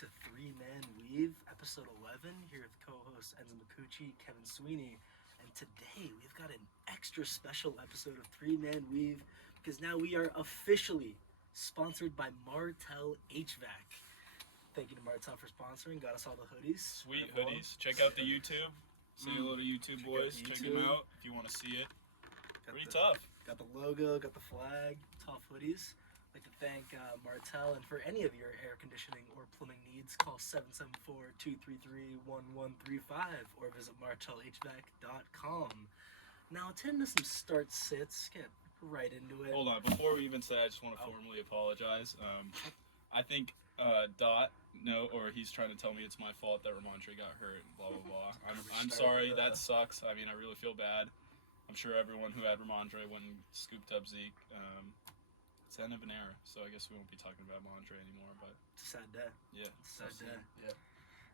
to Three Man Weave, episode 11, here with co-hosts Enzo Makuchi, Kevin Sweeney. And today we've got an extra special episode of Three Man Weave because now we are officially sponsored by Martel HVAC. Thank you to Martel for sponsoring. Got us all the hoodies. Sweet hoodies. Check out the YouTube. Say hello to YouTube boys. Check them out if you want to see it. Pretty tough. Got the logo, got the flag, tough hoodies. I'd like to thank Martel, and for any of your air conditioning or plumbing needs, call 774-233-1135 or visit martelhvac.com. Now, attend to some start sits. Get right into it. Hold on. Before we even say, I just want to formally apologize. I think he's trying to tell me it's my fault that Ramondre got hurt. Blah blah blah. I'm sorry. That sucks. I mean, I really feel bad. I'm sure everyone who had Ramondre went and scooped up Zeke. It's the end of an era, so I guess we won't be talking about Ramondre anymore. But It's a sad day. yeah, It's a sad day. Yeah.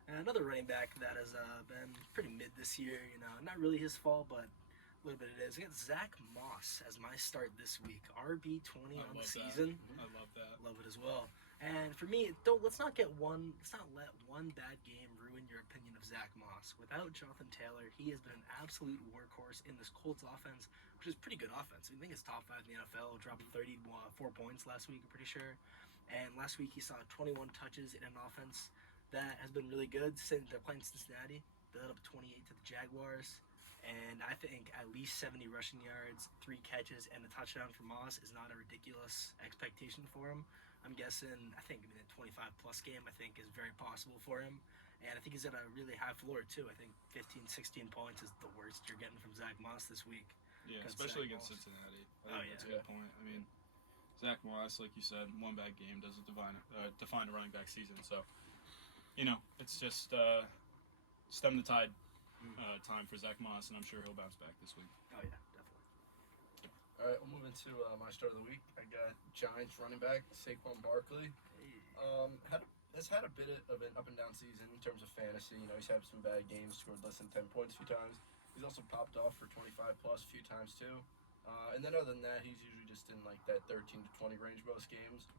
And another running back that has been pretty mid this year, not really his fault, but a little bit it is. I got Zach Moss as my start this week. RB20 on the season. I love that. Love it as well. And for me, let's not let one bad game ruin your opinion of Zach Moss. Without Jonathan Taylor, he has been an absolute workhorse in this Colts offense, which is pretty good offense. I think it's top 5 in the NFL. Dropped 34 points last week, I'm pretty sure. And last week he saw 21 touches in an offense that has been really good since they're playing Cincinnati. They led up 28 to the Jaguars. And I think at least 70 rushing yards, 3 catches, and a touchdown for Moss is not a ridiculous expectation for him. I'm guessing, a 25-plus game, I think, is very possible for him. And I think he's at a really high floor, too. I think 15, 16 points is the worst you're getting from Zach Moss this week. Yeah, especially against Cincinnati. That's a good point. I mean, Zach Moss, like you said, one bad game doesn't define a running back season. So, it's just stem the tide time for Zach Moss, and I'm sure he'll bounce back this week. Oh, yeah, definitely. All right, we'll move into my start of the week. I got Giants running back Saquon Barkley. Has had a bit of an up and down season in terms of fantasy. He's had some bad games, scored less than 10 points a few times. He's also popped off for 25 plus a few times too. And then other than that, he's usually just in like that 13 to 20 range most games.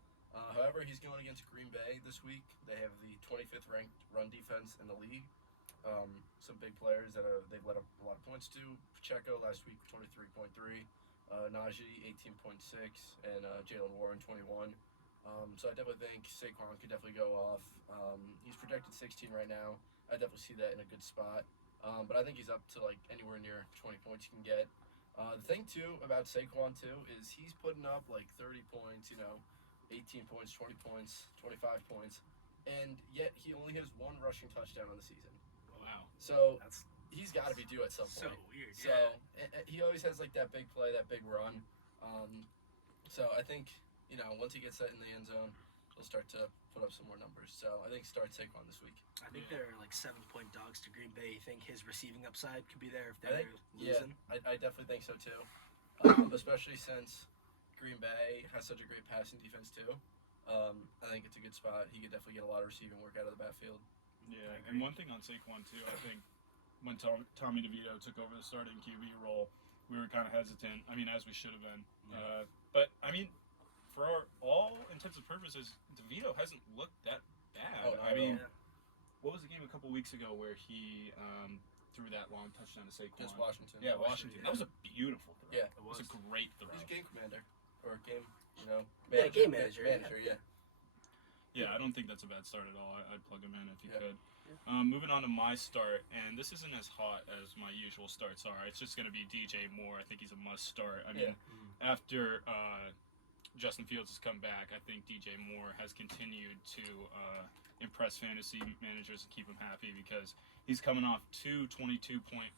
However, he's going against Green Bay this week. They have the 25th ranked run defense in the league. Some big players that they've let up a lot of points to. Pacheco last week 23.3. Najee 18.6, and Jalen Warren 21. So I definitely think Saquon could definitely go off. He's projected 16 right now. I definitely see that in a good spot. But I think he's up to like anywhere near 20 points you can get. The thing too about Saquon too is he's putting up like 30 points, 18 points, 20 points, 25 points, and yet he only has 1 rushing touchdown on the season. Wow. So he's got to be due at some point. So weird. So he always has like that big play, that big run. So I think once he gets that in the end zone, he'll start to put up some more numbers. So I think start Saquon this week. I think they're like 7-point dogs to Green Bay. You think his receiving upside could be there if they're losing? Yeah, I definitely think so too. Especially since Green Bay has such a great passing defense too. I think it's a good spot. He could definitely get a lot of receiving work out of the backfield. Yeah, and one thing on Saquon too, I think when Tommy DeVito took over the starting QB role, we were kind of hesitant. I mean, as we should have been. Yeah. But I mean, for all intents and purposes, DeVito hasn't looked that bad. What was the game a couple weeks ago where he threw that long touchdown to Saquon? Against Washington. Yeah, Washington. That was a beautiful throw. Yeah, it was a great throw. He's a game commander or game, manager. Game manager. Yeah. Yeah, I don't think that's a bad start at all. I'd plug him in if you could. Yeah. Moving on to my start, and this isn't as hot as my usual starts are. It's just going to be DJ Moore. I think he's a must start. I mean, after Justin Fields has come back, I think DJ Moore has continued to impress fantasy managers and keep them happy because he's coming off 2 22-point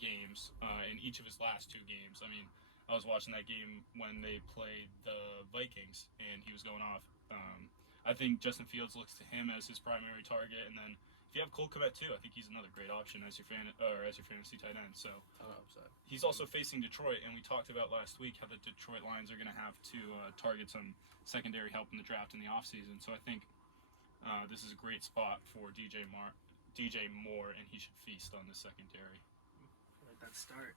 games in each of his last 2 games. I mean, I was watching that game when they played the Vikings, and he was going off. I think Justin Fields looks to him as his primary target, and then if you have Cole Kmet too, I think he's another great option as your fantasy tight end. So he's also facing Detroit, and we talked about last week how the Detroit Lions are going to have to target some secondary help in the draft in the offseason. So I think this is a great spot for DJ Moore, and he should feast on the secondary. I like that start.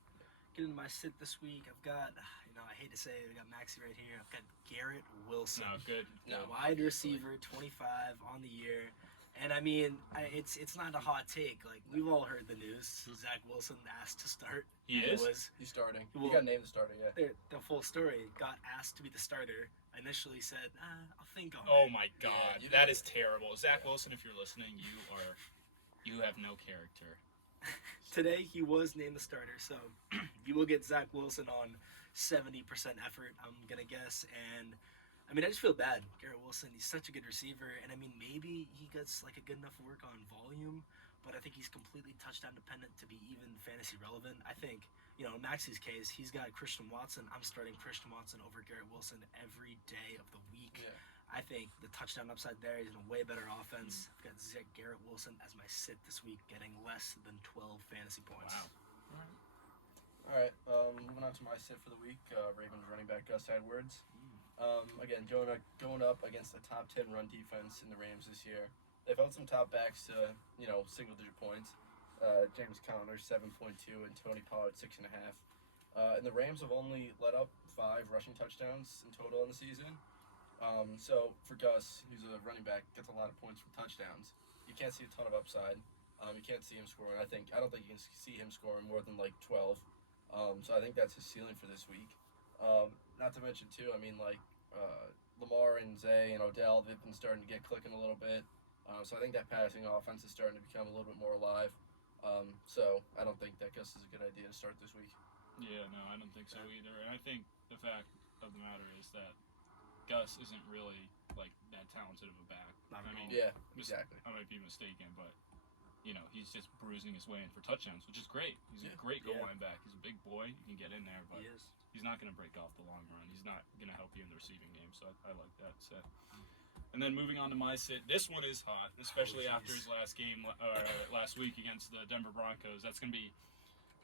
Getting my sit this week, I've got, I hate to say it, I got Maxie right here. I've got Garrett Wilson. No, good. No. Wide receiver, 25 on the year. And I mean, it's not a hot take. Like, we've all heard the news. Zach Wilson asked to start. He is? He's starting. Well, He got named the starter, yeah. The full story, got asked to be the starter. Initially said, I'll think on Oh it. my God, you that did. is terrible. Zach Wilson, if you're listening, you have no character. Today, he was named the starter, so you will get Zach Wilson on 70% effort, I'm going to guess. And, I mean, I just feel bad. Garrett Wilson, he's such a good receiver. And, I mean, maybe he gets, like, a good enough work on volume, but I think he's completely touchdown dependent to be even fantasy relevant. I think, in Maxie's case, he's got Christian Watson. I'm starting Christian Watson over Garrett Wilson every day of the week. Yeah. I think the touchdown upside there is in a way better offense. I've got Garrett Wilson as my sit this week, getting less than 12 fantasy points. Wow. All right, moving on to my sit for the week. Ravens running back Gus Edwards. Again, going up against a top 10 run defense in the Rams this year. They've held some top backs to single-digit points. James Conner 7.2 and Tony Pollard 6.5. And the Rams have only let up 5 rushing touchdowns in total in the season. So for Gus, who's a running back, gets a lot of points from touchdowns. You can't see a ton of upside. You can't see him scoring. I don't think you can see him scoring more than like 12. So I think that's his ceiling for this week. Not to mention too, Lamar and Zay and Odell, they've been starting to get clicking a little bit. So I think that passing offense is starting to become a little bit more alive. So I don't think that Gus is a good idea to start this week. Yeah, no, I don't think so either. And I think the fact of the matter is that Gus isn't really like that talented of a back. Yeah, exactly. I might be mistaken, but he's just bruising his way in for touchdowns, which is great. He's a great goal line back. He's a big boy. He can get in there, but He is. he's not going to break off the long run. He's not going to help you in the receiving game, so I like that set. And then moving on to my sit, this one is hot, especially after his last game last week against the Denver Broncos. That's going to be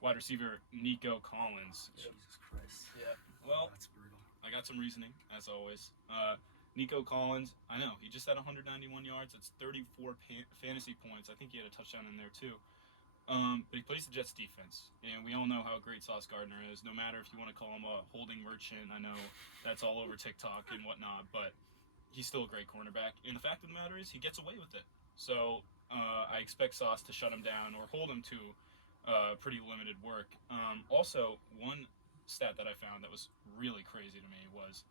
wide receiver Nico Collins. Jesus Christ. Yeah. Well, That's brutal. I got some reasoning, as always. Nico Collins, I know, he just had 191 yards. That's 34 fantasy points. I think he had a touchdown in there, too. But he plays the Jets defense, and we all know how great Sauce Gardner is. No matter if you want to call him a holding merchant, I know that's all over TikTok and whatnot, but he's still a great cornerback. And the fact of the matter is he gets away with it. So I expect Sauce to shut him down or hold him to pretty limited work. Also, one stat that I found that was really crazy to me was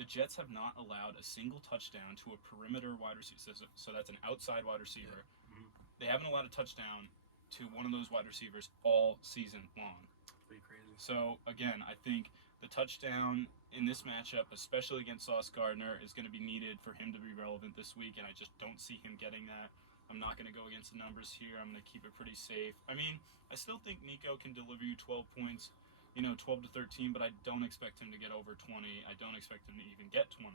the Jets have not allowed a single touchdown to a perimeter wide receiver. So that's an outside wide receiver. Mhm. They haven't allowed a touchdown to one of those wide receivers all season long. Pretty crazy. So, again, I think the touchdown in this matchup, especially against Sauce Gardner, is going to be needed for him to be relevant this week, and I just don't see him getting that. I'm not going to go against the numbers here. I'm going to keep it pretty safe. I mean, I still think Nico can deliver you 12 points, 12 to 13, but I don't expect him to get over 20. I don't expect him to even get 20.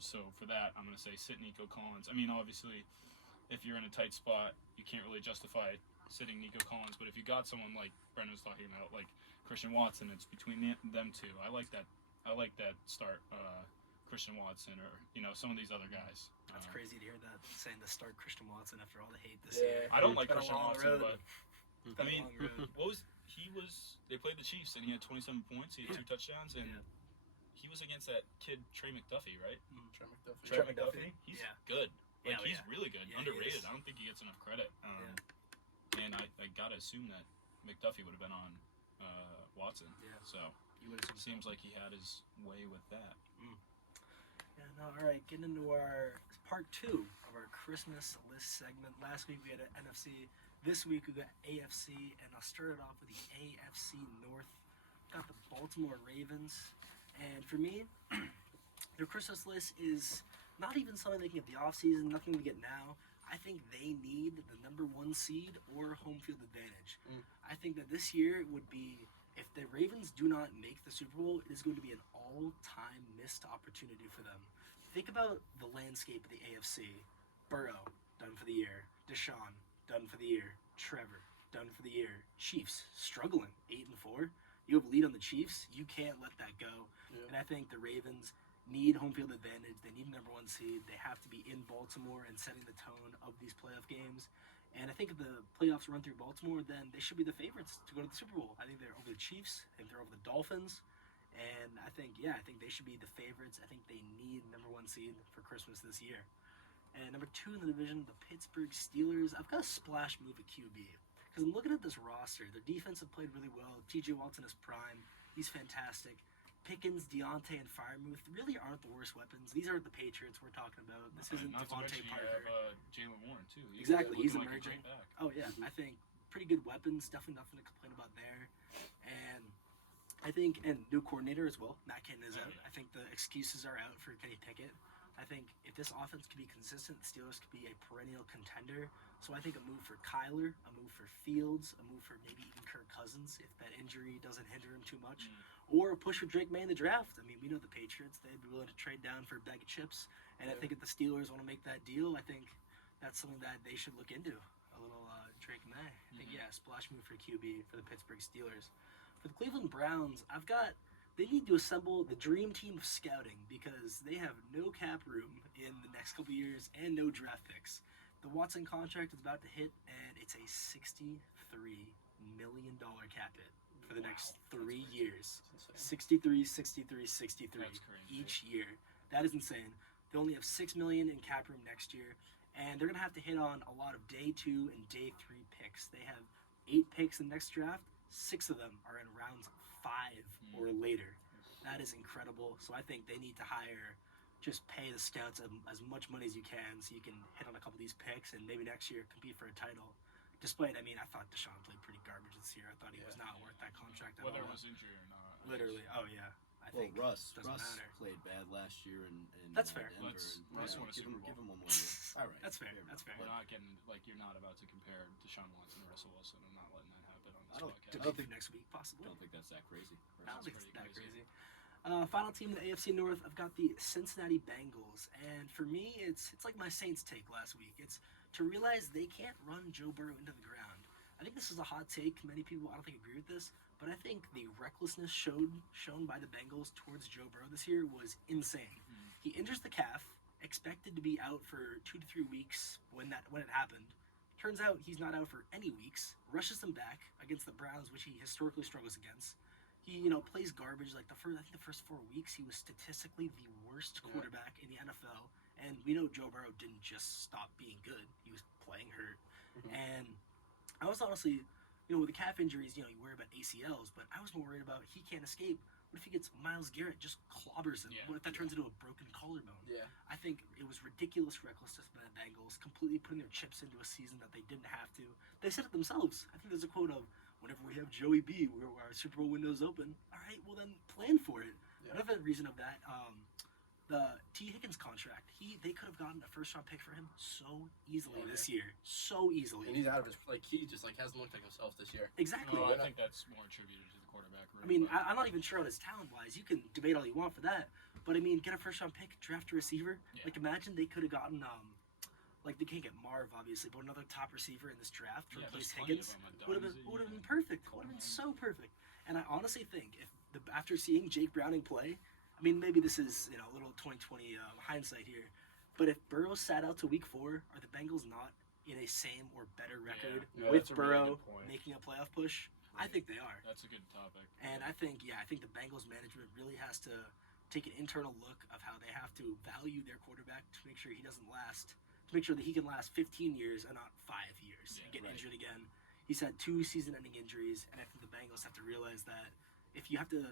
So for that, I'm going to say sit Nico Collins. I mean, obviously, if you're in a tight spot, you can't really justify sitting Nico Collins. But if you got someone like Brendan was talking about, like Christian Watson, it's between them two. I like that. Start Christian Watson or some of these other guys. That's crazy to hear that, saying to start Christian Watson after all the hate this Yeah. year. I don't like Been a Christian long Watson, road. but I Been a mean, long road. they played the Chiefs and he had 27 points. He had 2 touchdowns, and Yeah. he was against that kid Trey McDuffie, right? Trey McDuffie. Trey McDuffie? He's Yeah. good. Yeah, He's yeah. really good. Yeah, he Underrated. is. I don't think he gets enough credit. And I gotta assume that McDuffie would have been on Watson. Yeah. So You would assume so. seems like he had his way with that. Yeah, no, all right, getting into our part 2 of our Christmas list segment. Last week we had an NFC. This week we got AFC, and I'll start it off with the AFC North. Got the Baltimore Ravens, and for me, their Christmas list is not even something they can get the offseason, nothing to get now. I think they need the number 1 seed or home field advantage. I think that this year would be, if the Ravens do not make the Super Bowl, it is going to be an all-time missed opportunity for them. Think about the landscape of the AFC. Burrow, done for the year. Deshaun, done for the year. Trevor, done for the year. Chiefs, struggling, 8-4. You have a lead on the Chiefs. You can't let that go. Yeah. And I think the Ravens need home field advantage. They need number 1 seed. They have to be in Baltimore and setting the tone of these playoff games. And I think if the playoffs run through Baltimore, then they should be the favorites to go to the Super Bowl. I think they're over the Chiefs. I think they're over the Dolphins. And I think they should be the favorites. I think they need number 1 seed for Christmas this year. And number 2 in the division, the Pittsburgh Steelers. I've got a splash move at QB. Because I'm looking at this roster. Their defense have played really well. T.J. Watt's in his prime. He's fantastic. Pickens, Deontay, and Freiermuth really aren't the worst weapons. These aren't the Patriots we're talking about. This isn't Not to Devontae mention Parker. you have Jalen Warren too. Exactly, he's looking emerging. Like a great back. Oh yeah, I think pretty good weapons. Definitely nothing to complain about there. And I think new coordinator as well. Matt Canton is out. I think the excuses are out for Kenny Pickett. I think if this offense can be consistent, the Steelers could be a perennial contender. So I think a move for Kyler, a move for Fields, a move for maybe even Kirk Cousins if that injury doesn't hinder him too much, or a push for Drake May in the draft. I mean, we know the Patriots; they'd be willing to trade down for a bag of chips. And I think if the Steelers want to make that deal, I think that's something that they should look into. A little Drake May. I think splash move for QB for the Pittsburgh Steelers. For the Cleveland Browns, they need to assemble the dream team of scouting because they have no cap room in the next couple years and no draft picks. The Watson contract is about to hit, and it's a $63 million cap hit for the next 3 years. 63, 63, 63 each year. That is insane. They only have $6 million in cap room next year, and they're going to have to hit on a lot of day 2 and day 3 picks. They have 8 picks in the next draft. 6 of them are in rounds 5 or later. That is incredible. So I think they need to just pay the scouts as much money as you can so you can hit on a couple of these picks and maybe next year compete for a title. Despite, I thought Deshaun played pretty garbage this year. I thought he was not worth that contract at all. Whether it was injury or not. Literally. Oh, yeah. I think Russ matter. played bad last year in That's fair. Denver. Russ won a Super Bowl. Give him one more year. All right. That's fair. That's fair. We're not getting you're not about to compare Deshaun Watson and Russell Wilson. I'm not letting that happen on this podcast. I don't think next week, possibly. I don't think that's that crazy. I don't think it's that crazy. Final team in the AFC North, I've got the Cincinnati Bengals, and for me, it's like my Saints take last week. It's to realize they can't run Joe Burrow into the ground. I think this is a hot take. Many people, I don't think, agree with this, but I think the recklessness shown by the Bengals towards Joe Burrow this year was insane. He injures the calf, expected to be out for 2 to 3 weeks when it happened. Turns out he's not out for any weeks. Rushes them back against the Browns, which he historically struggles against. He, plays garbage. Like the first 4 weeks, he was statistically the worst quarterback in the NFL. And we know Joe Burrow didn't just stop being good; he was playing hurt. And I was honestly, with the calf injuries, you worry about ACLs, but I was more worried about he can't escape. What if he gets Myles Garrett just clobbers him? What if that turns into a broken collarbone? Yeah. I think it was ridiculous recklessness by the Bengals, completely putting their chips into a season that they didn't have to. They said it themselves. I think there's a quote of, whenever we have Joey B, our Super Bowl window's open. All right, well then plan for it. Yeah. Another reason of that, the T. Higgins contract. They could have gotten a first-round pick for him so easily this year, so easily. And he's out of his he just hasn't looked like himself this year. Exactly. Well, I think that's more attributed to the quarterback room. I mean, I'm not even sure on his talent-wise. You can debate all you want for that, but get a first-round pick, draft a receiver. Yeah. Imagine they could have gotten they can't get Marv obviously, but another top receiver in this draft to replace Higgins would have been perfect. Would have been so perfect. And I honestly think after seeing Jake Browning play, maybe this is a little 2020 hindsight here, but if Burrow sat out to week 4, are the Bengals not in a same or better record with Burrow making a playoff push? I think they are. That's a good topic. And I think the Bengals management really has to take an internal look of how they have to value their quarterback to make sure he doesn't last. To make sure that he can last 15 years and not 5 years and get injured again. He's had 2 season-ending injuries, and I think the Bengals have to realize that if you have to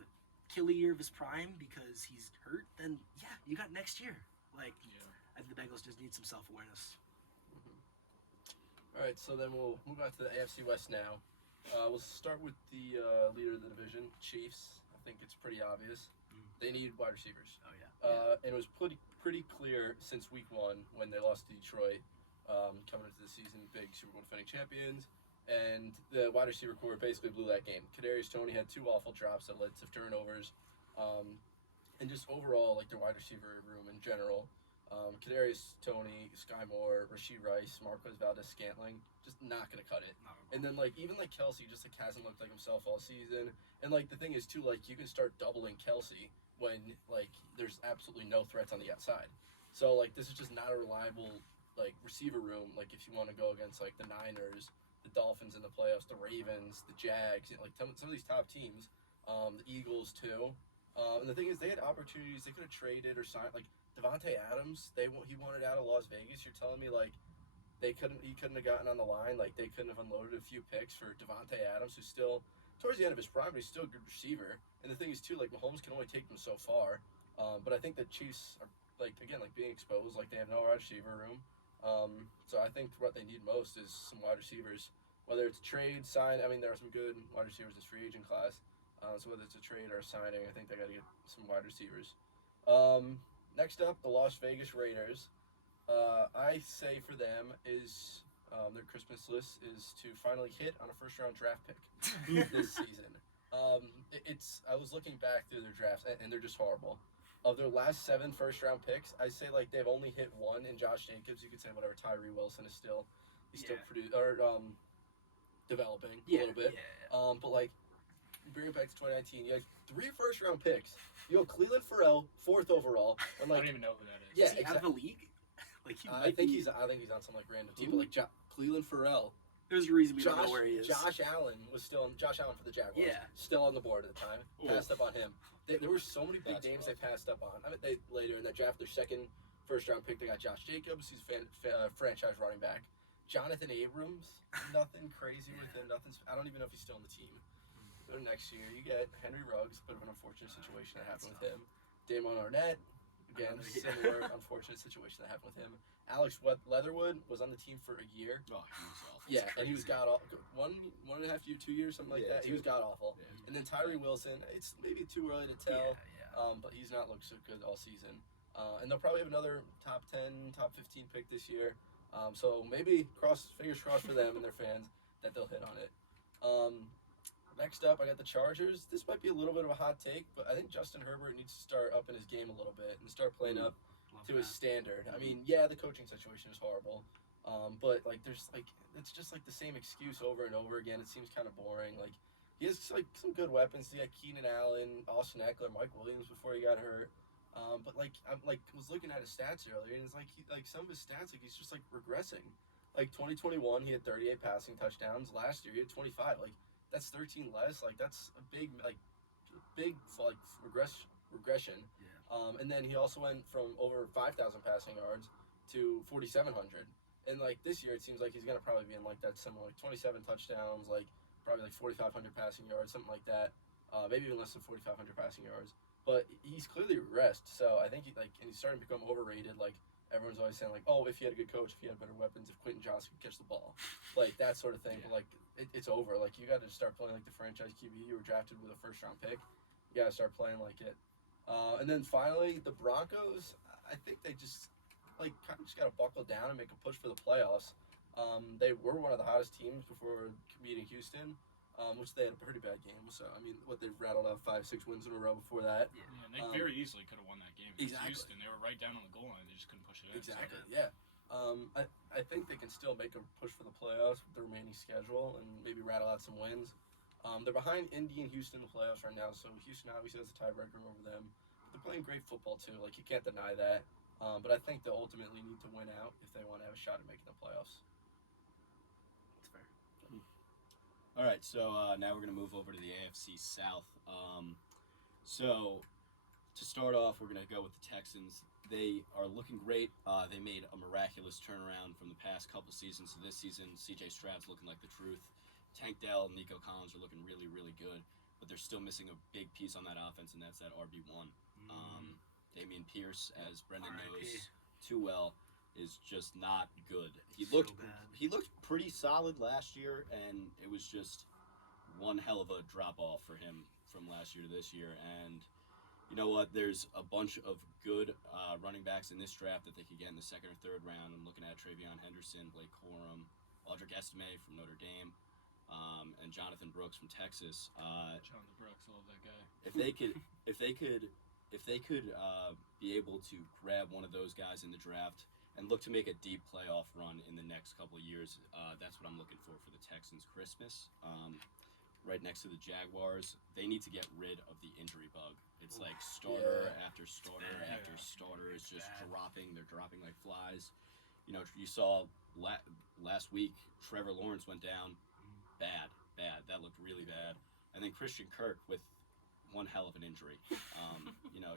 kill a year of his prime because he's hurt, then you got next year. I think the Bengals just need some self-awareness. All right, so then we'll move on to the AFC West now. We'll start with the leader of the division, Chiefs. I think it's pretty obvious. They need wide receivers. Oh, yeah. And it was pretty clear since week 1 when they lost to Detroit, coming into the season, big Super Bowl defending champions, and the wide receiver core basically blew that game. Kadarius Toney had 2 awful drops that led to turnovers, and just overall, their wide receiver room in general. Kadarius Toney, Sky Moore, Rashee Rice, Marquez Valdez-Scantling, just not going to cut it. And then, even Kelsey just, hasn't looked like himself all season. And, the thing is, too, you can start doubling Kelsey when, there's absolutely no threats on the outside. So, this is just not a reliable like receiver room. Like if you want to go against like the Niners, the Dolphins in the playoffs, the Ravens, the Jags, like some of these top teams, the Eagles too. And the thing is, they had opportunities. They could have traded or signed like Devontae Adams. He wanted out of Las Vegas. You're telling me like he couldn't have gotten on the line. Like they couldn't have unloaded a few picks for Devontae Adams, who's still towards the end of his prime, but he's still a good receiver. And the thing is too, like Mahomes can only take them so far. But I think the Chiefs are like being exposed. Like they have no wide receiver room. So I think what they need most is some wide receivers. Whether it's trade, sign. I mean, there are some good wide receivers in this free agent class. So whether it's a trade or a signing, I think they got to get some wide receivers. Next up, the Las Vegas Raiders. I say for them is their Christmas list is to finally hit on a first-round draft pick this season. I was looking back through their drafts, and they're just horrible. Of their last 7 first-round picks, I say like they've only hit one in Josh Jacobs. You could say whatever. Tyree Wilson is still developing a little bit. Yeah. But like bring it back to 2019, you had 3 first-round picks. You have Cleveland Farrell, 4th overall. And I like, don't even know who that is. Yeah, Is he out of the league? Like I think he's on some like random team. But like Cleveland Farrell. There's a reason we don't know where he is. Josh Allen for the Jaguars. Yeah. Still on the board at the time. Ooh. Passed up on him. There were so many big names they passed up on. I mean, they later in that draft, their second first-round pick, they got Josh Jacobs, who's franchise running back. Jonathan Abrams, nothing crazy with him. I don't even know if he's still on the team. Go to next year, you get Henry Ruggs, bit of an unfortunate situation that happened with him. Damon Arnett, again, similar unfortunate situation that happened with him. Alex Leatherwood was on the team for a year. Oh, he was awful. Yeah, and he was god awful. 1.5 year, 2 years, something like that. He was god awful. Yeah. And then Tyree Wilson, it's maybe too early to tell, Yeah. but he's not looked so good all season. And they'll probably have another top 10, top 15 pick this year. So maybe fingers crossed for them and their fans that they'll hit on it. Next up, I got the Chargers. This might be a little bit of a hot take, but I think Justin Herbert needs to start upping his game a little bit and start playing up to his standard. I mean, yeah, the coaching situation is horrible, but like it's just like the same excuse over and over again. It seems kind of boring. Like he has like some good weapons. He had Keenan Allen, Austin Eckler, Mike Williams before he got hurt. But like I was looking at his stats earlier, and it's like some of his stats he's just like regressing. Like 2021, he had 38 passing touchdowns. Last year, he had 25. Like that's 13 less. Like that's a big regression. Yeah. And then he also went from over 5,000 passing yards to 4,700. And like this year, it seems like he's gonna probably be in like that similar, like 27 touchdowns, like probably like 4,500 passing yards, something like that. Maybe even less than 4,500 passing yards. But he's clearly regressed. So I think and he's starting to become overrated. Like everyone's always saying, like, oh, if he had a good coach, if he had better weapons, if Quentin Johnson could catch the ball, like that sort of thing. Yeah. But like it's over. Like you got to start playing like the franchise QB. You were drafted with a first-round pick. You got to start playing like it. And then finally, the Broncos. I think they just kind of got to buckle down and make a push for the playoffs. They were one of the hottest teams before meeting Houston, which they had a pretty bad game. So I mean, they've rattled out 5-6 wins in a row before that. Yeah, and they very easily could have won that game. Exactly. Houston, they were right down on the goal line. They just couldn't push it in. Exactly. So. Yeah. I think they can still make a push for the playoffs with the remaining schedule and maybe rattle out some wins. They're behind Indy and Houston in the playoffs right now, so Houston obviously has a tiebreaker over them. But they're playing great football too. Like you can't deny that. But I think they'll ultimately need to win out if they want to have a shot at making the playoffs. That's fair. All right, so now we're going to move over to the AFC South. So to start off, we're going to go with the Texans. They are looking great. They made a miraculous turnaround from the past couple seasons to this season. C.J. Stroud's looking like the truth. Tank Dell and Nico Collins are looking really, really good. But they're still missing a big piece on that offense, and that's that RB1. Damian Pierce, as Brendan knows too well, is just not good. He looked pretty solid last year, and it was just one hell of a drop-off for him from last year to this year. And you know what? There's a bunch of good running backs in this draft that they could get in the second or third round. I'm looking at Travion Henderson, Blake Corum, Audric Estime from Notre Dame, and Jonathan Brooks from Texas. Jonathan Brooks, I love that guy. If they could be able to grab one of those guys in the draft and look to make a deep playoff run in the next couple of years, that's what I'm looking for the Texans Christmas. Right next to the Jaguars, they need to get rid of the injury bug. It's like starter after starter after starter is just dropping. They're dropping like flies. You saw last week Trevor Lawrence went down, bad. That looked really bad. And then Christian Kirk with one hell of an injury.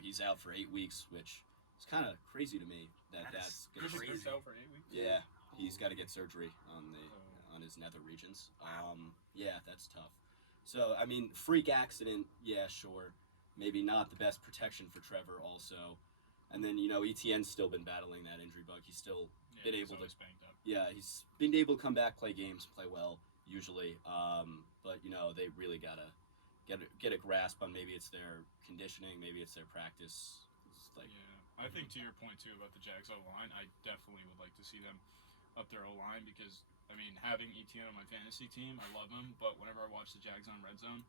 He's out for 8 weeks, which is kind of crazy to me. That's gonna crazy. He's out for 8 weeks. Yeah, he's got to get surgery on his nether regions. Yeah, that's tough. So I mean, freak accident. Yeah, sure. Maybe not the best protection for Trevor. Also, and then ETN's still been battling that injury bug. He's still been he's able to. always banged up. Yeah, he's been able to come back, play games, play well usually. But they really gotta get a grasp on maybe it's their conditioning, maybe it's their practice. It's like, yeah, I think to your point too about the Jags O line, I definitely would like to see them up their O line because I mean having ETN on my fantasy team, I love him. But whenever I watch the Jags on red zone,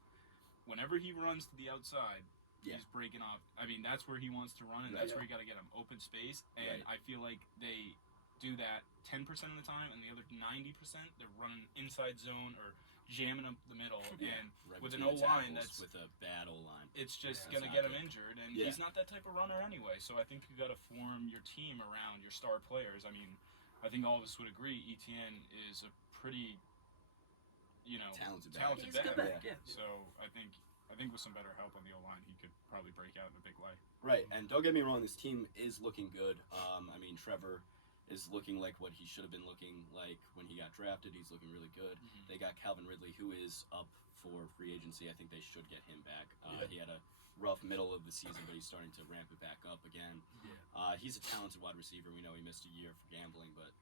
whenever he runs to the outside. Yeah. He's breaking off. I mean, that's where he wants to run, and Right. that's where you got to get him open space. And I feel like they do that 10% of the time, and the other 90% they're running inside zone or jamming up the middle. And right with an between the O-line, tackles, that's with a bad O-line. it's just Yeah, gonna it's get not him good. injured, and Yeah. he's not that type of runner anyway. So I think you got to form your team around your star players. I mean, I think all of us would agree ETN is a pretty, Talented back. talented He's a good back. back, yeah. So I think with some better help on the O-line, he could probably break out in a big way. Right, and don't get me wrong, this team is looking good. I mean, Trevor is looking like what he should have been looking like when he got drafted. He's looking really good. Mhm. They got Calvin Ridley, who is up for free agency. I think they should get him back. Yeah. He had a rough middle of the season, but he's starting to ramp it back up again. Yeah. He's a talented wide receiver. We know he missed a year for gambling, but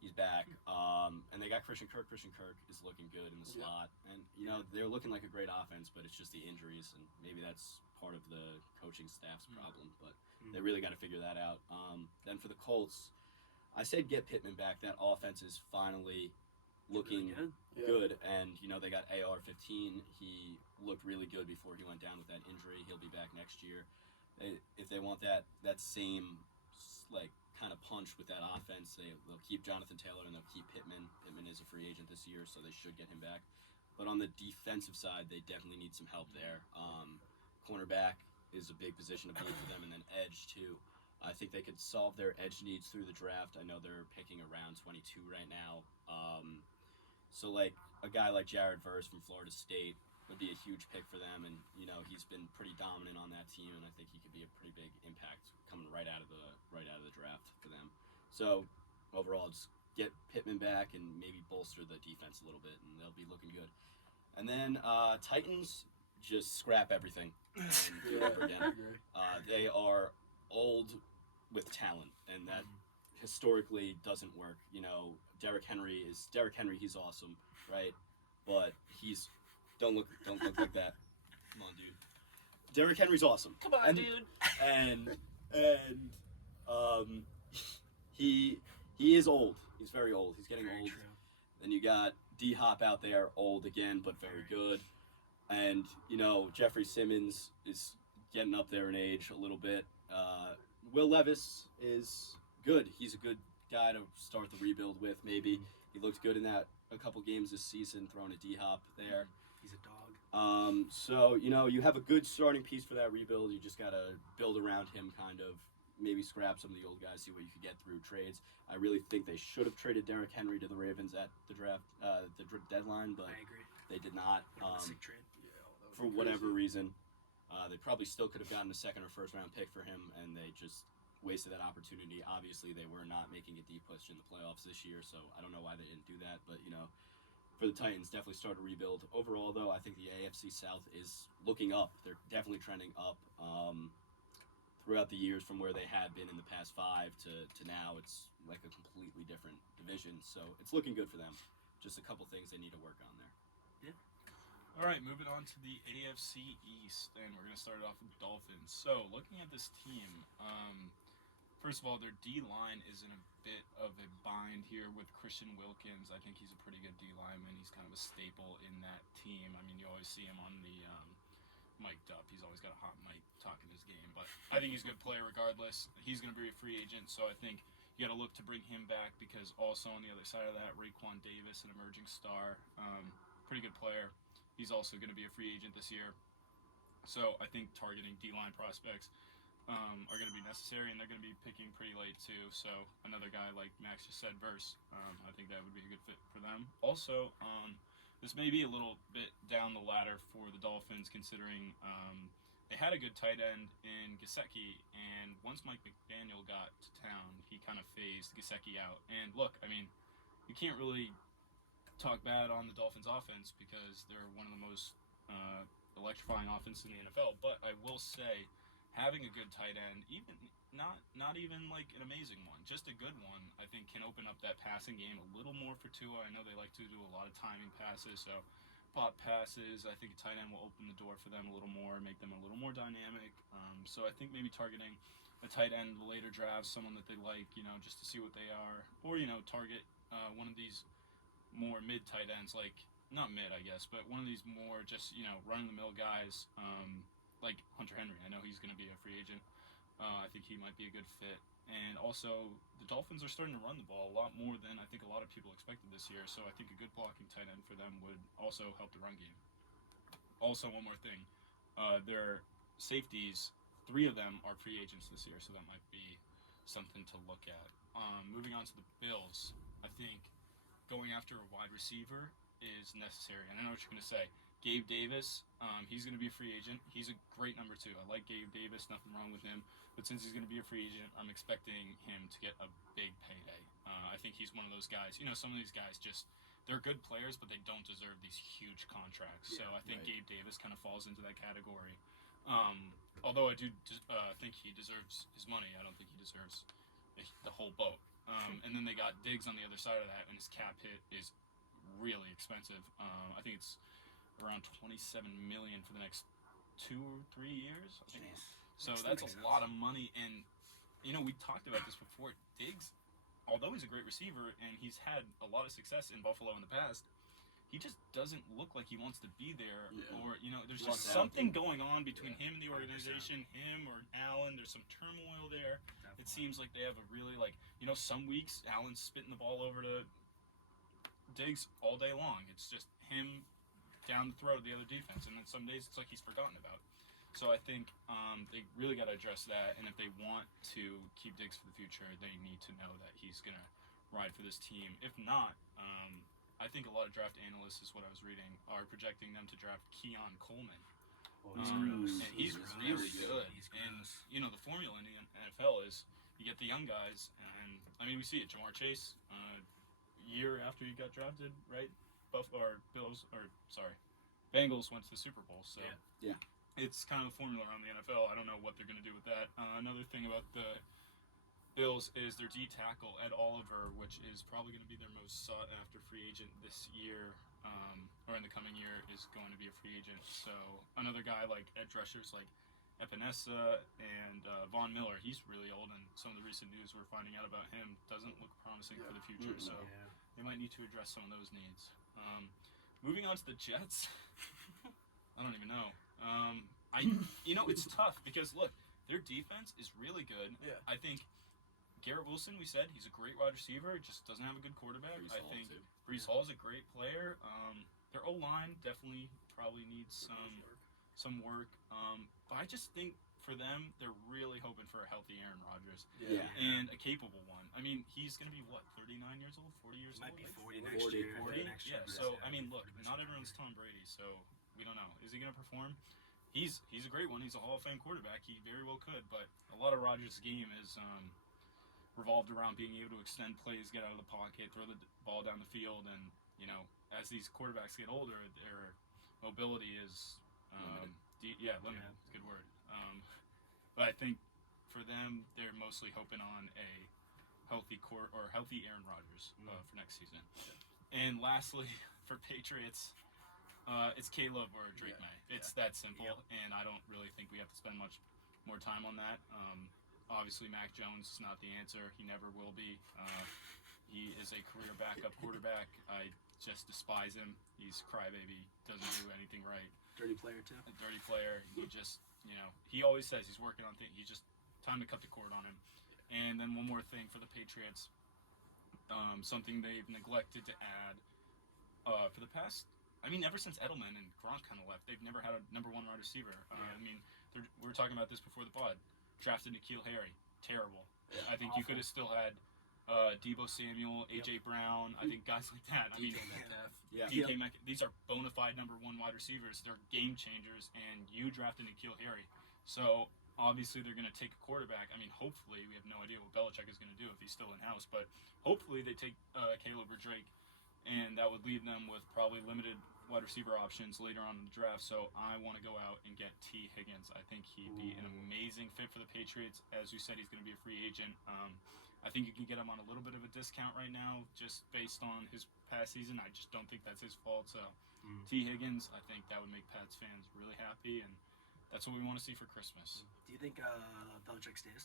he's back. And they got Christian Kirk. Christian Kirk is looking good in the Yeah. slot. And, they're looking like a great offense, but it's just the injuries. And maybe that's part of the coaching staff's problem. But they really got to figure that out. Then for the Colts, I said get Pittman back. That offense is finally looking Really good. Yeah. good. And, they got AR-15. He looked really good before he went down with that injury. He'll be back next year. If they want that same, kind of punch with that offense, they'll keep Jonathan Taylor and they'll keep Pittman. Pittman is a free agent this year, so they should get him back. But on the defensive side, they definitely need some help there. Cornerback is a big position to be for them, and then edge too. I think they could solve their edge needs through the draft. I know they're picking around 22 right now. So a guy like Jared Verse from Florida State would be a huge pick for them, and he's been pretty dominant on that team, and I think he could be a pretty big impact coming right out of the draft for them. So overall, just get Pittman back and maybe bolster the defense a little bit, and they'll be looking good. And then Titans, just scrap everything and do it over I again. agree. They are old with talent, and that historically doesn't work. Derrick Henry. He's awesome, right? But he's don't look like that. Come on, dude. Derrick Henry's awesome. Come on, And- dude. And he is old. He's very old. He's getting Very old. true. Then you got D-Hop out there, old again, but very good. And, Jeffrey Simmons is getting up there in age a little bit. Will Levis is good. He's a good guy to start the rebuild with, maybe. He looked good in a couple games this season, throwing a D-Hop there. He's a dog. So, you have a good starting piece for that rebuild. You just got to build around him, kind of. Maybe scrap some of the old guys, see what you could get through trades. I really think they should have traded Derrick Henry to the Ravens at the draft, deadline, but I agree. they did not. What a sick trade. Yeah, that would For be whatever crazy. reason, they probably still could have gotten a second or first round pick for him, and they just wasted that opportunity. Obviously, they were not making a deep push in the playoffs this year, so I don't know why they didn't do that. But for the Titans, definitely start a rebuild. Overall, though, I think the AFC South is looking up. They're definitely trending up. Throughout the years from where they had been in the past 5 to now, it's like a completely different division. So it's looking good for them. Just a couple things they need to work on there. All right, moving on to the AFC East, and we're going to start it off with the Dolphins. So, looking at this team, first of all, their D-line is in a bit of a bind here with Christian Wilkins. I think he's a pretty good D-lineman. He's kind of a staple in that team. I mean, you always see him on the mic'd up. He's always got a hot mic talking his game. But I think he's a good player regardless. He's going to be a free agent, so I think you got to look to bring him back because also on the other side of that, Raekwon Davis, an emerging star, pretty good player. He's also going to be a free agent this year. So I think targeting D-line prospects are going to be necessary, and they're going to be picking pretty late too. So another guy like Max just said, Verse, I think that would be a good fit for them. Also, this may be a little bit down the ladder for the Dolphins, considering they had a good tight end in Gesicki, and once Mike McDaniel got to town, he kind of phased Gesicki out. And look, I mean, you can't really talk bad on the Dolphins' offense because they're one of the most electrifying offenses in the NFL. But I will say, having a good tight end, even not even like an amazing one, just a good one, I think can open up that passing game a little more for Tua. I know they like to do a lot of timing passes, so pop passes. I think a tight end will open the door for them a little more, make them a little more dynamic. So I think maybe targeting a tight end in the later drafts, someone that they like, just to see what they are, or target one of these more mid tight ends, like not mid, I guess, but one of these more just run-of-the-mill guys, like Hunter Henry. I know he's going to be a free agent. I think he might be a good fit. And also, the Dolphins are starting to run the ball a lot more than I think a lot of people expected this year. So I think a good blocking tight end for them would also help the run game. Also, one more thing. Their safeties, 3 of them are free agents this year, so that might be something to look at. Moving on to the Bills, I think going after a wide receiver is necessary. And I know what you're going to say. Gabe Davis, he's going to be a free agent. He's a great number 2. I like Gabe Davis, nothing wrong with him. But since he's going to be a free agent, I'm expecting him to get a big payday. I think he's one of those guys. Some of these guys they're good players, but they don't deserve these huge contracts. So I think Gabe Davis kind of falls into that category. Although I do think he deserves his money. I don't think he deserves the whole boat. And then they got Diggs on the other side of that, and his cap hit is really expensive. I think it's around $27 million for the next 2 or 3 years. So that's a lot of money, and we talked about this before. Diggs, although he's a great receiver and he's had a lot of success in Buffalo in the past, he just doesn't look like he wants to be there. Or there's just something going on between him and the organization, 100%. Him or Allen. There's some turmoil there. Definitely. It seems like they have a really some weeks Allen's spitting the ball over to Diggs all day long. It's just him down the throat of the other defense, and then some days it's like he's forgotten about. So I think they really got to address that, and if they want to keep Diggs for the future, they need to know that he's going to ride for this team. If not, I think a lot of draft analysts, is what I was reading, are projecting them to draft Keon Coleman. Oh, he's gross. And he's really good. And, the formula in the NFL is you get the young guys, and, we see it. Jamar Chase, year after he got drafted, right? Bengals went to the Super Bowl, so yeah. It's kind of a formula around the NFL. I don't know what they're going to do with that. Another thing about the Bills is their D tackle, Ed Oliver, which is probably going to be their most sought-after free agent this year, or in the coming year, is going to be a free agent. So another guy like edge rushers like Epinesa and Von Miller, he's really old, and some of the recent news we're finding out about him doesn't look promising for the future. So they might need to address some of those needs. Moving on to the Jets, I don't even know. It's tough because look, their defense is really good. Yeah. I think Garrett Wilson, we said he's a great wide receiver, just doesn't have a good quarterback. I think Breece Hall is a great player. Their O-line definitely probably needs some work. But I just think for them, they're really hoping for a healthy Aaron Rodgers and a capable one. He's going to be 39 years old, 40 years old. Might be 40 next year. 40? Yeah. So look, not everyone's Tom Brady, so we don't know. Is he going to perform? He's a great one. He's a Hall of Fame quarterback. He very well could, but a lot of Rodgers' game is revolved around being able to extend plays, get out of the pocket, throw the ball down the field, and as these quarterbacks get older, their mobility is limited. It's a good word. But I think for them, they're mostly hoping on a healthy Aaron Rodgers for next season. And lastly, for Patriots, it's Caleb or Drake May. It's that simple, and I don't really think we have to spend much more time on that. Obviously, Mac Jones is not the answer. He never will be. He is a career backup quarterback. I just despise him. He's crybaby, doesn't do anything right. Dirty player, too. A dirty player. He just, he always says he's working on things. He's just time to cut the cord on him. And then one more thing for the Patriots, something they've neglected to add for the past, ever since Edelman and Gronk kind of left, they've never had a number 1 wide receiver. We were talking about this before the pod. drafted N'Keal Harry. Terrible. Yeah, I think you could have still had Deebo Samuel, A.J. Brown. I think guys like that. I mean, DK Metcalf. Yeah. DK Metcalf, these are bona fide number 1 wide receivers. They're game changers, and you drafted N'Keal Harry. So obviously they're going to take a quarterback. I mean, hopefully, we have no idea what Belichick is going to do if he's still in house, but hopefully they take Caleb or Drake, and that would leave them with probably limited wide receiver options later on in the draft. So I want to go out and get T. Higgins. I think he'd be an amazing fit for the Patriots. As you said, he's going to be a free agent. I think you can get him on a little bit of a discount right now just based on his past season. I just don't think that's his fault. So T. Higgins, I think that would make Pats fans really happy, and that's what we want to see for Christmas. Do you think Belichick stays?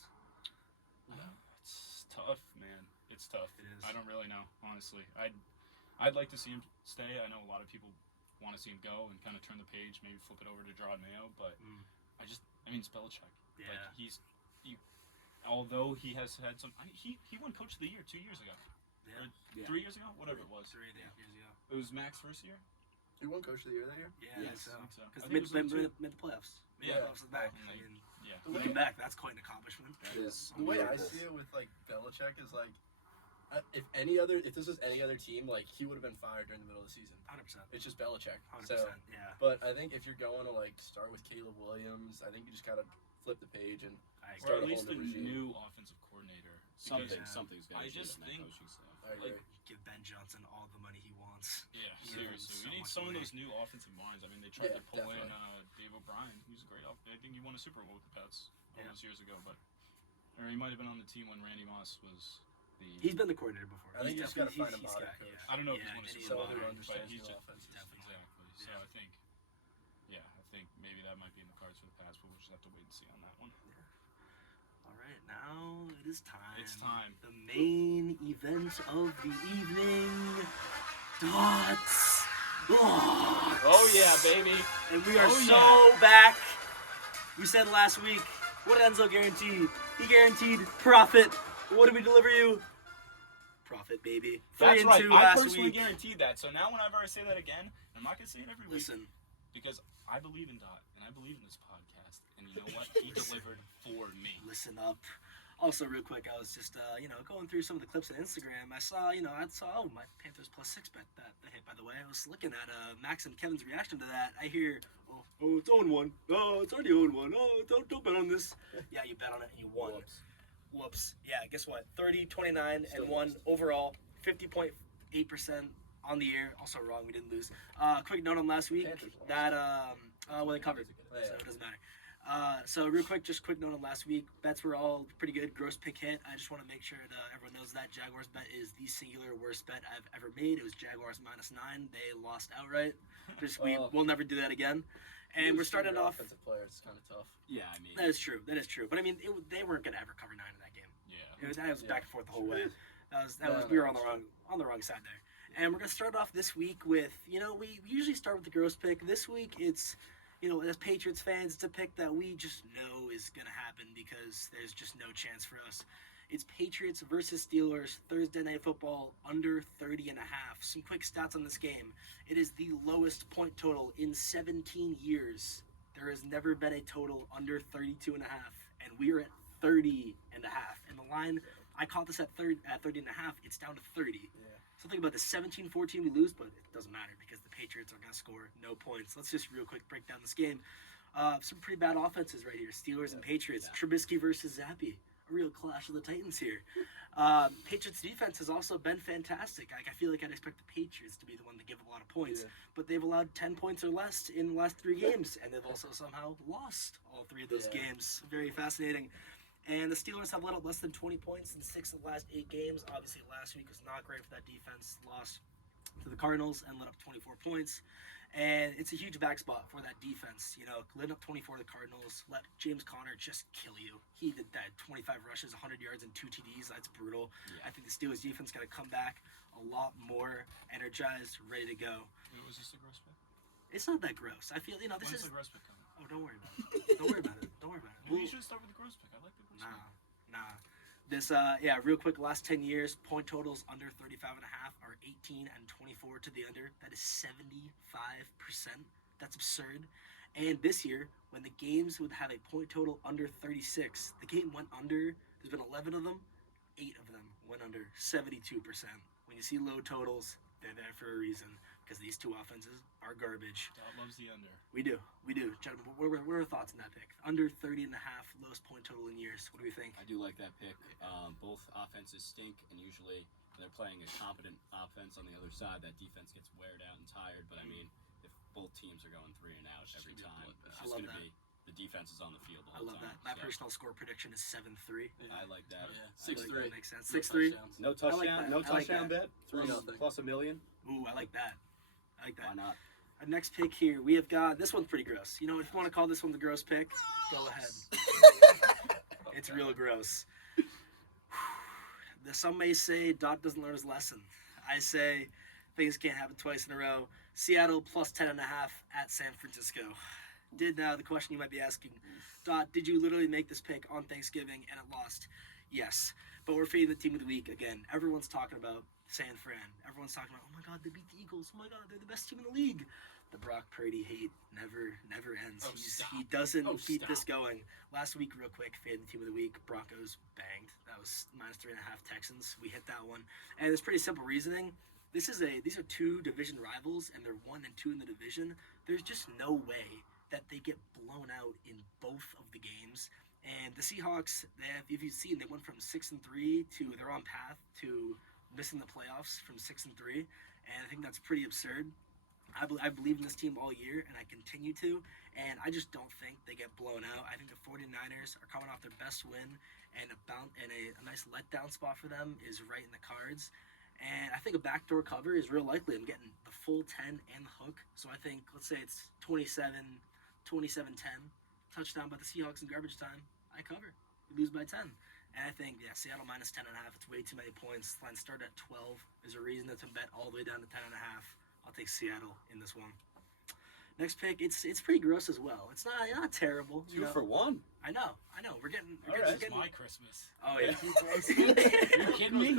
It's tough, man. It's tough. It is. I don't really know, honestly. I'd like to see him stay. I know a lot of people want to see him go and kind of turn the page, maybe flip it over to Gerard Mayo, but I mean, it's Belichick. Yeah. Like, although he has had some, he won Coach of the Year 2 years ago. Yeah. Or 3 years ago? Whatever it was. 3 years ago. It was Mac's first year? He won Coach of the Year that year? Yeah, Yes, I think I think so. so. Because I think it was made the playoffs. Yeah. Playoffs is back. And I mean, Yeah. looking back, that's quite an accomplishment. That Yeah. is The way I unbelievable. see it with like Belichick is like, if this was any other team, like he would have been fired during the middle of the season. 100%. It's just Belichick. 100%. So, Yeah. but I think if you're going to like start with Caleb Williams, I think you just gotta flip the page and I Or start at a least whole a new regime. new offensive coordinator. Because- Something's got I to change just in that think- coaching staff. I agree. Give Ben Johnson all the money he wants. Yeah, He seriously. gives We so need much some of away. those new offensive minds. I mean, they tried Yeah, to pull in definitely. Dave O'Brien. He was a great I think he won a Super Bowl with the Pats all Yeah. those years ago, or he might have been on the team when Randy Moss was the. He's been the coordinator before. I think you just gotta find a he's modern got- coach. yeah. I don't know if Yeah, he's won a and Super he's Bowl, Someone who modern, but understands he's new just offenses. Definitely. exactly. So Yeah. I think maybe that might be in the cards for the Pats, but we'll just have to wait and see on that one. All right, now it is time. It's time. The main event of the evening. Dots. Oh yeah, baby. And we are Oh, so back. We said last week, what did Enzo guarantee? He guaranteed profit. What did we deliver you? Profit, baby. 3 That's and right. 2 I last personally week. guaranteed that. So now whenever I say that again, I'm not gonna say it every week Listen, because I believe in Dot and I believe in this podcast. And you know what? He delivered for me. listen up. Also, real quick, I was just, going through some of the clips on Instagram. I saw, oh, my Panthers +6 bet that hit, by the way. I was looking at Max and Kevin's reaction to that. I hear, oh, it's 0-1. Oh, it's already 0-1. Oh, don't bet on this. Yeah, you bet on it and you won. Whoops. Yeah, guess what? 30, 29, Still and 1 lost. overall. 50.8% on the year. Also wrong, we didn't lose. Quick note on last week Panthers lost. that, they covered. Oh, yeah. So it doesn't matter. So real quick, just quick note on last week. Bets were all pretty good. Gross pick hit. I just want to make sure that everyone knows that Jaguars bet is the singular worst bet I've ever made. It was Jaguars -9. They lost outright. We'll never do that again. And we're starting off. Offensive player, it's kind of tough. Yeah, I mean, That is true. But I mean, they weren't gonna ever cover 9 in that game. Yeah. It was back and forth the whole way. No, We were on that's the wrong side there. And we're gonna start off this week with, we usually start with the gross pick. This week it's, as Patriots fans, it's a pick that we just know is gonna happen because there's just no chance for us. It's Patriots versus Steelers, Thursday Night Football, under 30.5. Some quick stats on this game. It is the lowest point total in 17 years. There has never been a total under 32.5, and we are at 30.5. And the line, I caught this at 30.5. It's down to 30. Yeah. So think about the 17-14 we lose, but it doesn't matter because the Patriots are going to score no points. Let's just real quick break down this game. Some pretty bad offenses right here. Steelers and Patriots. Yeah. Trubisky versus Zappy. A real clash of the Titans here. Patriots defense has also been fantastic. I feel like I'd expect the Patriots to be the one to give a lot of points, Yeah. but they've allowed 10 points or less in the last 3 games, and they've also somehow lost all 3 of those Yeah. games. Very fascinating. And the Steelers have let up less than 20 points in 6 of the last 8 games. Obviously, last week was not great for that defense. Lost to the Cardinals and let up 24 points. And it's a huge back spot for that defense. Letting up 24 to the Cardinals, let James Conner just kill you. He did that 25 rushes, 100 yards, and 2 TDs. That's brutal. Yeah. I think the Steelers defense got to come back a lot more energized, ready to go. Was this the gross pick? It's not that gross. I feel, this When's is... the gross pick coming? Oh, don't worry about it. Don't worry about it. Don't worry about it. Maybe you should start with the gross pick. I like the gross pick. Nah. This, real quick, last 10 years, point totals under 35.5 are 18 and 24 to the under. That is 75%. That's absurd. And this year, when the games would have a point total under 36, the game went under. There's been 11 of them. 8 of them went under 72%. When you see low totals, they're there for a reason because these two offenses are garbage. Dot loves the under. We do. Gentlemen, what are our thoughts on that pick? Under 30 and a half, lowest point total in years. What do we think? I do like that pick. Both offenses stink, and usually when they're playing a competent offense on the other side, that defense gets weared out and tired. But I mean, if both teams are going 3 and out every time, it's just going to be the defense is on the field the I whole love time. that. My personal score prediction is 7-3. I like that. Yeah, I like 6-3. That makes sense. No 6-3. touchdowns. No I like touchdown. that. No I like touchdown that. bet. 3-0. Plus $1 million. Ooh, I like that. Why not? Our next pick here, we have got this one's pretty gross. You know, if you want to call this one the gross pick, go ahead. It's real gross. Some may say Dot doesn't learn his lesson. I say things can't happen twice in a row. Seattle plus 10.5 at San Francisco. The question you might be asking, Dot, did you literally make this pick on Thanksgiving and it lost? Yes. But we're fading the team of the week again. Everyone's talking about San Fran. Everyone's talking about, oh my God, they beat the Eagles. Oh my God, they're the best team in the league. The Brock Purdy hate never ends. Oh, He doesn't keep this stop. going. Last week, real quick, fading the team of the week. Broncos banged. That was -3.5 Texans. We hit that one, and it's pretty simple reasoning. These are 2 division rivals, and they're 1 and 2 in the division. There's just no way that they get blown out in both of the games. And the Seahawks, if you've seen, they went from 6-3 to they're on path to missing the playoffs from 6-3, and I think that's pretty absurd. I believe in this team all year, and I continue to, and I just don't think they get blown out. I think the 49ers are coming off their best win, and a nice letdown spot for them is right in the cards. And I think a backdoor cover is real likely. I'm getting the full 10 and the hook. So I think, let's say it's 27-10, touchdown by the Seahawks in garbage time. I cover. We lose by 10. And I think, Seattle minus 10.5. It's way too many points. Line start at 12. There's a reason to bet all the way down to 10.5. I'll take Seattle in this one. Next pick, it's pretty gross as well. It's not terrible. 2 for 1. I know. We're getting. That's my Christmas. Oh yeah. Are you kidding me?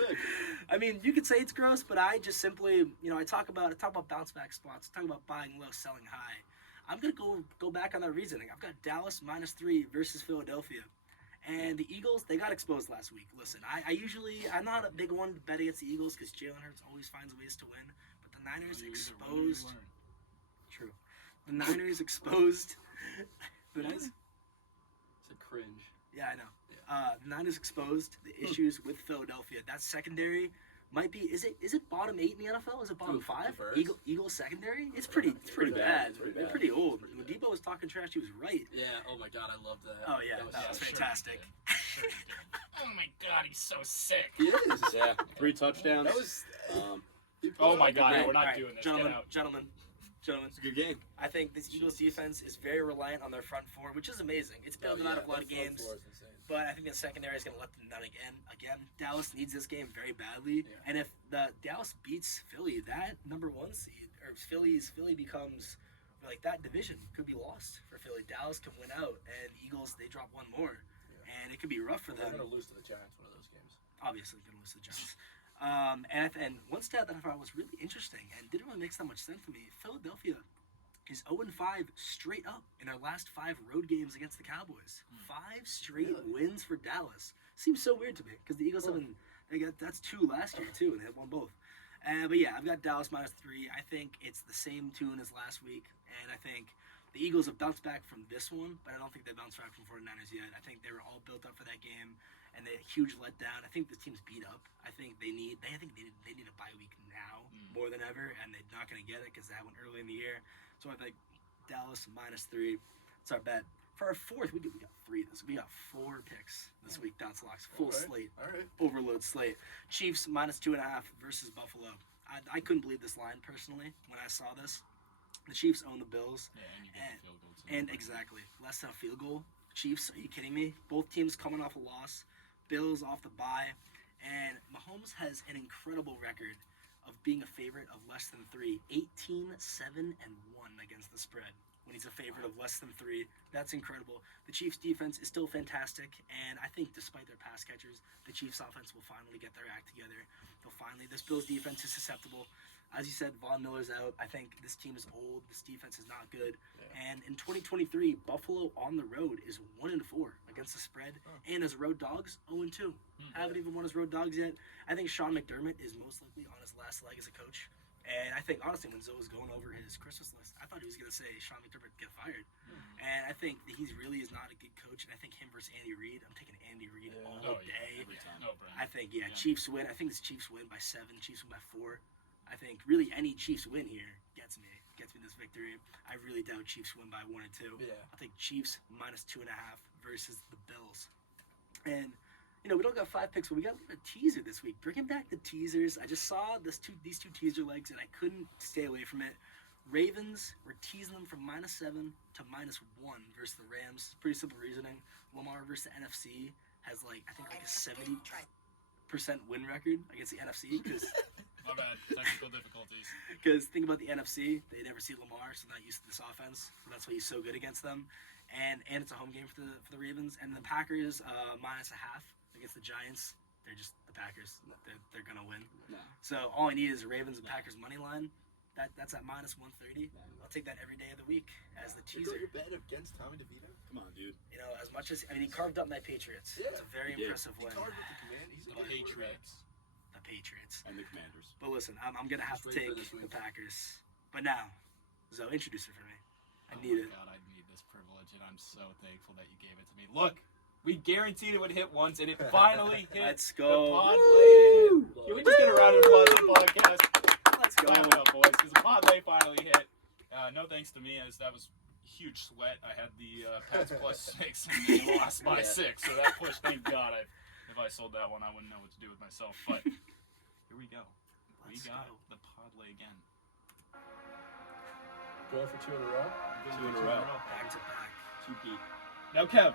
I mean, you could say it's gross, but I just simply, I talk about bounce back spots. I talk about buying low, selling high. I'm gonna go back on that reasoning. I've got Dallas -3 versus Philadelphia, and the Eagles, they got exposed last week. Listen, I'm not a big one to bet against the Eagles because Jalen Hurts always finds ways to win, but the Niners exposed. True. The Niners exposed. The Niners. It's a cringe. Yeah, I know. The Niners exposed the issues with Philadelphia. That secondary might be. Is it bottom 8 in the NFL? Is it bottom 5? Eagles secondary. It's pretty bad. They're pretty old. When Debo was talking trash, he was right. Yeah. Oh my God, I loved that. Oh yeah, that was fantastic. Oh my God, he's so sick. He is. Yeah, 3 touchdowns. That was. Oh my God, Alright, we're not alright, doing this. gentlemen. Get out. Gentlemen. It's a good game. I think this Eagles defense is very reliant on their front four, which is amazing. It's bailed them out of a lot of games. But I think the secondary is going to let them down again. Dallas needs this game very badly. Yeah. And if the Dallas beats Philly, that number 1 seed, or Philly becomes, like, that division could be lost for Philly. Dallas can win out, and Eagles, they drop one more. Yeah. And it could be rough for them. They're going to lose to the Giants one of those games. Obviously going to lose to the Giants. And one stat that I thought was really interesting and didn't really make that much sense to me, Philadelphia is 0-5 straight up in their last 5 road games against the Cowboys. 5 straight wins for Dallas. Seems so weird to me because the Eagles that's 2 last year too, and they have won both. But yeah, I've got Dallas -3. I think it's the same tune as last week, and I think the Eagles have bounced back from this one, but I don't think they bounced back from 49ers yet. I think they were all built up for that game, and they had a huge letdown. I think this team's beat up. I think they need a bye week now more than ever, and they're not going to get it because that went early in the year. So I think Dallas -3. It's our bet. For our 4th, we got 3 this. We got 4 picks this week. Dots locks, full slate, All right. overload slate. Chiefs -2.5 versus Buffalo. I couldn't believe this line personally when I saw this. The Chiefs own the Bills. Yeah, and you get the field goal too. And exactly, less than a field goal. Chiefs, are you kidding me? Both teams coming off a loss. Bills off the bye. And Mahomes has an incredible record of being a favorite of less than 3. 18-7-1 against the spread. when he's a favorite of less than 3. That's incredible. The Chiefs' defense is still fantastic, and I think despite their pass catchers, the Chiefs' offense will finally get their act together. This Bills' defense is susceptible. As you said, Von Miller's out. I think this team is old. This defense is not good. Yeah. And in 2023, Buffalo on the road is 1-4 against the spread, and as road dogs, 0-2. Haven't even won as road dogs yet. I think Sean McDermott is most likely on his last leg as a coach. And I think, honestly, when Zoe was going over his Christmas list, I thought he was going to say Sean McDermott get fired. And I think that he really is not a good coach. And I think him versus Andy Reid, I'm taking Andy Reid all day. Every time. No, I think, Chiefs win. I think this Chiefs win by 7, Chiefs win by 4. I think really any Chiefs win here gets me this victory. I really doubt Chiefs win by 1 or 2. Yeah. I'll take Chiefs minus 2.5 versus the Bills. And we don't got 5 picks, but we got a teaser this week. Bringing back the teasers. I just saw these two teaser legs, and I couldn't stay away from it. Ravens, we're teasing them from -7 to -1 versus the Rams. Pretty simple reasoning. Lamar versus the NFC has I think a 70% win record against the NFC because. My bad. Technical difficulties. Because think about the NFC, they never see Lamar, so not used to this offense. So that's why he's so good against them. And it's a home game for the Ravens. And the Packers -0.5 against the Giants. They're just the Packers. They're gonna win. No. So all I need is a Ravens and Packers money line. That's at -130. I'll take that every day of the week as the teaser. Your bet against Tommy DeVito? Come on, dude. As much as he carved up my Patriots. Yeah. It's a very impressive win. He carved with the command. He's the Patriots. And the Commanders. But listen, I'm gonna have to take the Packers. But now, Zoe, introduce it for me. I need it. God, I need this privilege, and I'm so thankful that you gave it to me. Look, we guaranteed it would hit once, and it finally hit. Let's go. The Podlay. Can we just get a round of applause for the podcast? Let's go. Clap it up, boys, because the Podlay finally hit. No thanks to me, as that was huge sweat. I had the Pats plus 6, and they lost by 6, so that push, thank God. If I sold that one, I wouldn't know what to do with myself, but here we go. We got the Podlay again. Going for 2 in a row? 2 in a row. Back to back. 2-peat. Now, Kev,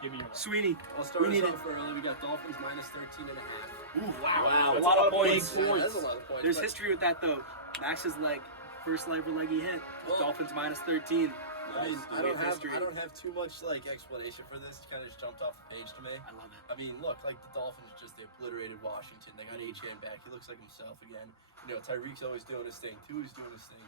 give me your one. Sweeney. I'll start us off early. We got Dolphins -13.5. Ooh, wow. That's A lot of points. points. That's a lot of points. There's history with that, though. Max's first leg he hit. Dolphins -13. I mean, I history. don't have too much explanation for this. It kind of just jumped off the page to me. I love it. I mean, look, the Dolphins they obliterated Washington. They got H.N. back. He looks like himself again. Tyreek's always doing his thing. Tua's doing his thing.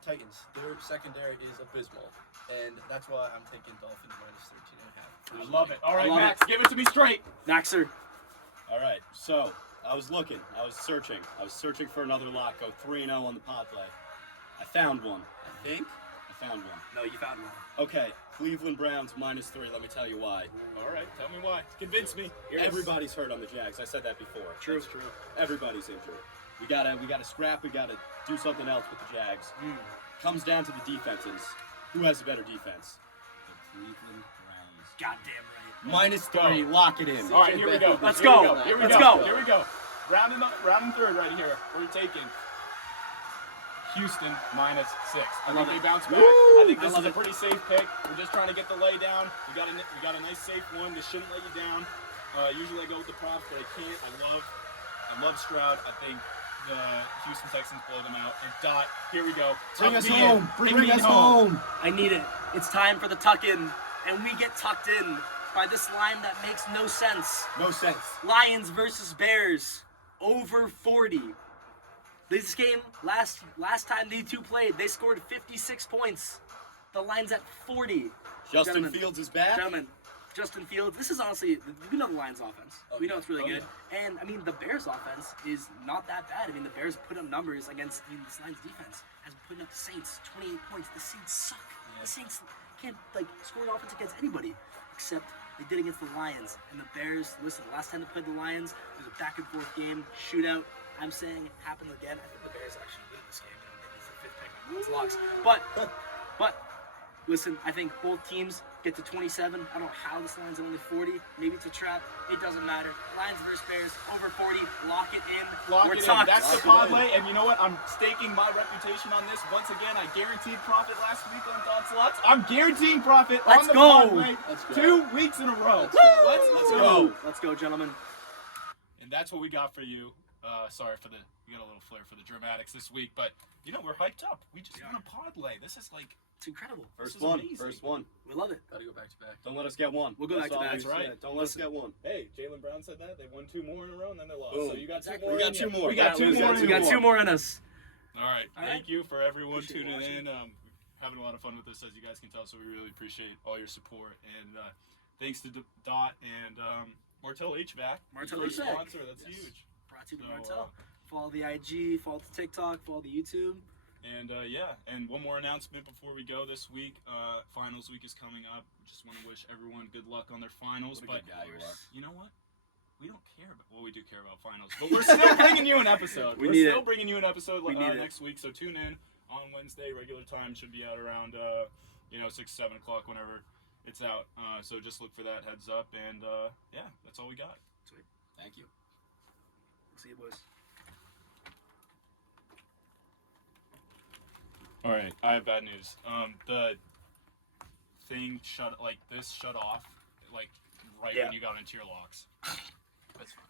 Titans, their secondary is abysmal, and that's why I'm taking Dolphins -13.5. I love it. All right, Max, give it to me straight. Maxer. All right, so I was searching for another lock. Go 3-0 on the Podlay. I found one. I found one. No, you found one. Okay, Cleveland Browns -3. Let me tell you why. All right, tell me why. Convince me. Everybody's hurt on the Jags. I said that before. True. That's true. Everybody's injured. We gotta scrap. We gotta do something else with the Jags. Comes down to the defenses. Who has a better defense? The Cleveland Browns. Goddamn right. -3. Lock it in. All right, here we go. Let's go. Here we Let's go. go. Here we go. Round and third right here. We're taking Houston -6. I think they bounce back. I think this is a pretty safe pick. We're just trying to get the lay down. We got a nice safe one. This shouldn't let you down. Usually I go with the props, but I can't. I love Stroud. I think the Houston Texans blow them out. And Dot, here we go. Bring us home. Bring us home. I need it. It's time for the tuck-in. And we get tucked in by this line that makes no sense. No sense. Lions versus Bears. Over 40. This game, last time these two played, they scored 56 points. The line's at 40. Justin Fields is back. Gentlemen, Justin Fields, this is honestly, we know the Lions offense. We know it's really good. Yeah. And, the Bears offense is not that bad. The Bears put up numbers against, this Lions defense has been putting up the Saints, 28 points. The Saints suck. Yeah. The Saints can't, score an offense against anybody, except they did against the Lions. And the Bears, listen, last time they played the Lions, it was a back-and-forth game, shootout. I'm saying it happens again. I think the Bears actually win this game. It's the 5th pick on Lions locks. But, listen, I think both teams get to 27. I don't know how this line's only 40. Maybe it's a trap. It doesn't matter. Lions versus Bears, over 40. Lock it in. Lock it in. That's the Podlay. And you know what? I'm staking my reputation on this. Once again, I guaranteed profit last week on Dot's Lots. I'm guaranteeing profit on the Podlay 2 weeks in a row. Let's go. Let's go, gentlemen. And that's what we got for you. Sorry for we got a little flair for the dramatics this week, but we're hyped up. We just won a Podlay. This is It's incredible. This First is one. amazing. First one. We love it. Gotta go back to back. Don't let us get one. We'll go back to all back. we That's right. said. Don't let us get one. Hey, Jalen Brown said that. They won 2 more in a row, and then they lost. Boom. So you got Exactly. 2 more. We got in you. 2 more. We got That 2 was- more. that's We in got you. 2 more in us. All right. All Thank you for everyone Appreciate tuning watching. in. Having a lot of fun with this, as you guys can tell. So we really appreciate all your support. And thanks to Dot and Martel HVAC. Martel first HVAC. sponsor. That's Yes. huge. Brought to you by So, Martel. Follow the IG, follow the TikTok, follow the YouTube. And and one more announcement before we go this week. Finals week is coming up. Just want to wish everyone good luck on their finals. What a But good guy you are. you know what? We don't care about. Well, we do care about finals, but we're still bringing you an episode. We We're need still it. bringing you an episode We need it. next week. So tune in on Wednesday. Regular time should be out around 6-7 o'clock whenever it's out. So just look for that heads up. And that's all we got. Thank you. See you, boys. All right, I have bad news. The thing shut off right Yeah. when you got into your locks. That's fine.